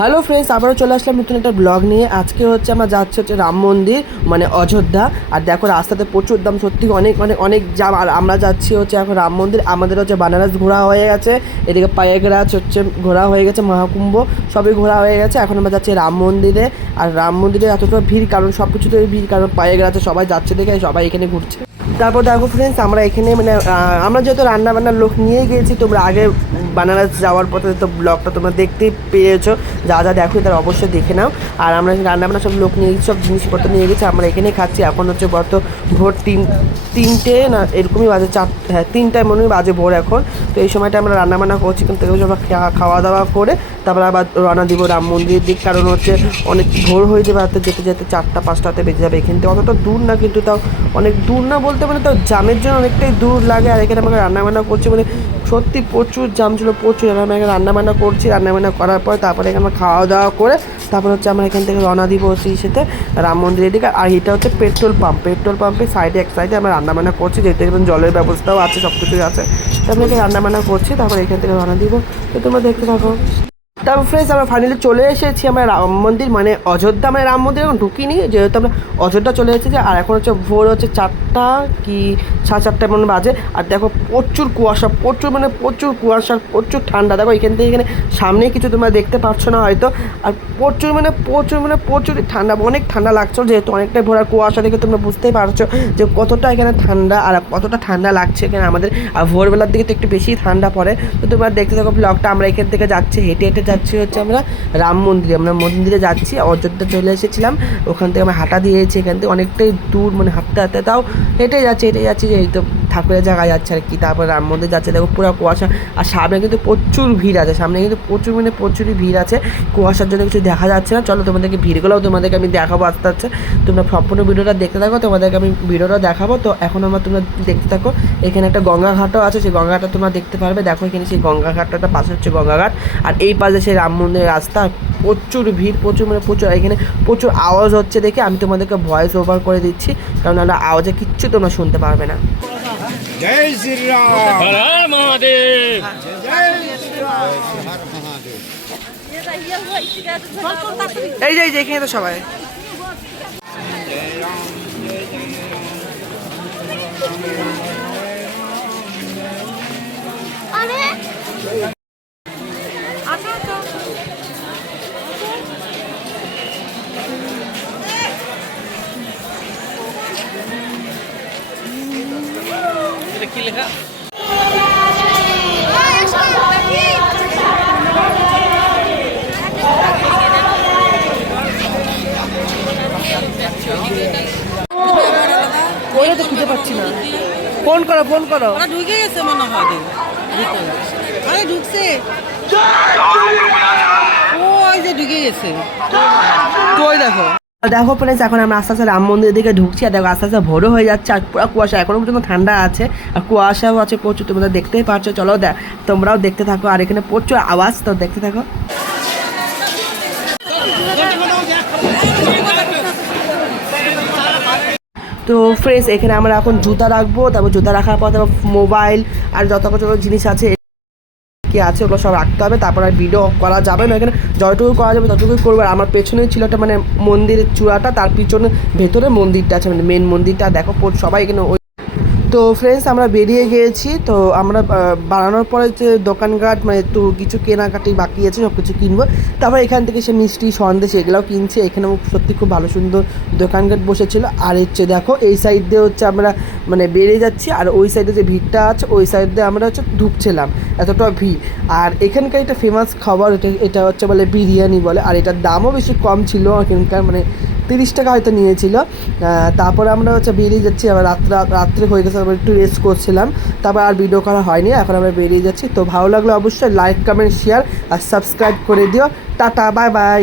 Hello friends, আবারও চলে আসলাম নতুন একটা ব্লগ নিয়ে। আজকে হচ্ছে আমরা যাচ্ছি হচ্ছে রাম মন্দির মানে অযোধ্যা। আর দেখো রাস্তাতে প্রচুর দাম, সত্যি অনেক অনেক অনেক জাম। আর আমরা যাচ্ছি হচ্ছে এখন রাম মন্দির। আমাদের হচ্ছে বানারস ঘোরা হয়ে গেছে, এদিকে পায়েগরাজ হচ্ছে ঘোরা হয়ে গেছে, মহাকুম্ভ সবই ঘোরা হয়ে গেছে। এখন আমরা যাচ্ছি রাম মন্দিরে। আর রাম মন্দিরে এতটা ভিড়, কারণ সব কিছুতেই ভিড়, কারণ পায়েগরাজে সবাই যাচ্ছে দেখে সবাই এখানে ঘুরছে। তারপর দেখো ফ্রেন্ডস, আমরা এখানে মানে আমরা যেহেতু রান্নাবান্নার লোক নিয়ে গিয়েছি, তোমরা আগে বানারস যাওয়ার পথে তো ব্লগটা তোমরা দেখতেই পেয়েছো, যা যা দেখো তারা অবশ্যই দেখে নাও। আর আমরা রান্নাবান্না সব লোক নিয়ে গেছি, সব জিনিসপত্র নিয়ে গেছি, আমরা এখানেই খাচ্ছি। এখন হচ্ছে ভোর তিনটে না এরকমই বাজে, হ্যাঁ 3টায় মনে হয় বাজে ভোর এখন। তো এই সময়টা আমরা রান্নাবান্না করছি, কিন্তু সব খাওয়া দাওয়া করে তারপর আবার রওনা দিব রাম মন্দিরের দিক, কারণ হচ্ছে অনেক ভোর হয়ে যাবে, হাতে যেতে যেতে 4টা-5টাতে বেজে যাবে। এখান থেকে অতটা দূর না, কিন্তু তাও অনেক দূর না বলতে মানে তাও জামের জন্য অনেকটাই দূর লাগে। আর এখানে আমাকে রান্নাবান্না করছি, মানে সত্যি প্রচুর জাম ছিল, প্রচুর। আমরা এখানে রান্নাবান্না করছি, রান্নাবান্না করার পর তারপরে এখানে খাওয়া দাওয়া করে তারপর হচ্ছে আমরা এখান থেকে রওনা দিব হচ্ছে সাথে রাম মন্দিরের দিকে। আর এটা হচ্ছে পেট্রোল পাম্পের সাইডে এক সাইডে আমরা রান্নাবান্না করছি, যেহেতু এখানে জলের ব্যবস্থাও আছে, সব কিছুই আছে। তো আমরা এখানে রান্নাবান্না করছি, তারপর এখান থেকে রওনা দিব। তো তোমরা দেখতে থাকো। তারপর ফ্রেন্ডস, আমরা ফাইনালি চলে এসেছি আমরা রাম মন্দির মানে অযোধ্যা। মানে রাম মন্দির এখন ঢুকিনি, যেহেতু আমরা অযোধ্যা চলে এসেছি। আর এখন হচ্ছে ভোর হচ্ছে 4টা কি 4:30 মনে বাজে। আর দেখো প্রচুর কুয়াশা, প্রচুর কুয়াশা, প্রচুর ঠান্ডা। দেখো এখান থেকে এখানে সামনেই কিছু তোমরা দেখতে পাচ্ছ না হয়তো। আর প্রচুর ঠান্ডা, অনেক ঠান্ডা লাগছে, যেহেতু অনেকটাই ভোর। কুয়াশা দেখে তোমরা বুঝতেই পারছো যে কতটা এখানে ঠান্ডা আর কতটা ঠান্ডা লাগছে এখানে আমাদের। আর ভোরবেলার দিকে তো একটু বেশি ঠান্ডা পড়ে। তো তোমরা দেখতে থাকো ব্লগটা। আমরা এখান থেকে যাচ্ছি, হেঁটে হেঁটে যাচ্ছি হচ্ছে আমরা রাম মন্দিরে। আমরা মন্দিরে যাচ্ছি, অযোধ্যা চলে এসেছিলাম, ওখান থেকে আমরা হাঁটা দিয়েছি। এখান থেকে অনেকটাই দূর, মানে হাঁটতে হাঁটতে তাও হেঁটে যাচ্ছি যে এই তো ঠাকুরের জায়গায় যাচ্ছে আর কি। তারপর রাম মন্দির যাচ্ছে, দেখো পুরো কুয়াশা। আর সামনে কিন্তু প্রচুর ভিড় আছে, সামনে কিন্তু প্রচুরই ভিড় আছে। কুয়াশার জন্য কিছু দেখা যাচ্ছে না। চলো তোমাদেরকে ভিড়গুলোও তোমাদেরকে আমি দেখাবো আস্তে আস্তে। তোমরা সম্পূর্ণ ভিডিওটা দেখতে থাকো, তোমাদেরকে আমি ভিডিওটা দেখাবো। তো এখন তোমরা দেখতে থাকো। এখানে একটা গঙ্গাঘাটও আছে, সেই গঙ্গাঘাটটা তোমরা দেখতে পারবে। দেখো এখানে সেই গঙ্গাঘাটটা পাশে হচ্ছে গঙ্গাঘাট, আর এই পাশে সেই রাম মন্দিরের রাস্তা। প্রচুর ভিড়, প্রচুর। এখানে প্রচুর আওয়াজ হচ্ছে দেখে আমি তোমাদেরকে ভয়েস ওভার করে দিচ্ছি, কারণ আমরা আওয়াজে কিচ্ছু তোমরা শুনতে পারবে না। জয় শ্রীরাম, হর হর মহাদেব। জয় শ্রীরাম, হর হর মহাদেব। এই যে এখানে তো সবাই কি লেখা? ওরা তো খুঁজে পাচ্ছি না। ফোন করো। ওরা ঢুকে গেছে মনে হয়। আরে ঢুকছে, ওই যে ঢুকে গেছে। কই দেখো প্লিজ, এখন আমরা আস্তে আস্তে রাম মন্দিরের দিকে ঢুকছি। আর দেখো আস্তে আস্তে ভোরও হয়ে যাচ্ছে, আর পুরো কুয়াশা, এখনো পর্যন্ত ঠান্ডা আছে আর কুয়াশাও আছে প্রচুর, তোমরা দেখতেই পারছো। চলো তোমরাও দেখতে থাকো। আর এখানে প্রচুর আওয়াজ, তো দেখতে থাকো। তো ফ্রেন্ডস, এখানে আমরা এখন জুতা রাখবো, তারপর জুতা রাখার পর তারপর মোবাইল আর যত কিছু জিনিস আছে ওগুলো সব রাখতে হবে। তারপর আর ভিডিও করা যাবে না, এখানে যতটুকু করা যাবে ততটুকুই করবো। আর আমার পেছনে ছিল একটা মানে মন্দিরের চূড়াটা, তার পিছনে ভেতরে মন্দিরটা আছে, মানে মেন মন্দিরটা। দেখো সবাই এখানে। তো ফ্রেন্ডস, আমরা বেরিয়ে গিয়েছি। তো আমরা বানানোর পরে যে দোকানঘাট মানে একটু কিছু কেনাকাটি বাকি আছে, সব কিছু কিনবো। তারপর এখান থেকে সে মিষ্টি সন্দেশ এগুলোও কিনছে। এখানেও সত্যি খুব ভালো সুন্দর দোকানঘাট বসেছিল। আর হচ্ছে দেখো এই সাইড দিয়ে হচ্ছে আমরা মানে বেরিয়ে যাচ্ছি, আর ওই সাইডে যে ভিড়টা আছে ওই সাইড দিয়ে আমরা হচ্ছে ঢুকছিলাম, এতটা ভিড়। আর এখানকার একটা ফেমাস খাবার, এটা হচ্ছে বলে বিরিয়ানি বলে। আর এটার দামও বেশি কম ছিল, এখানকার মানে 30 টাকা হয়তো নিয়েছিল। তারপরে আমরা হচ্ছে বেরিয়ে যাচ্ছি। আবার রাত্রে হয়ে গেছে, আবার একটু রেস্ট করছিলাম, তারপর আর ভিডিও করা হয়নি। এখন আমরা বেরিয়ে যাচ্ছি। তো ভালো লাগলে অবশ্যই লাইক, কমেন্ট, শেয়ার আর সাবস্ক্রাইব করে দিও। Tata, bye bye.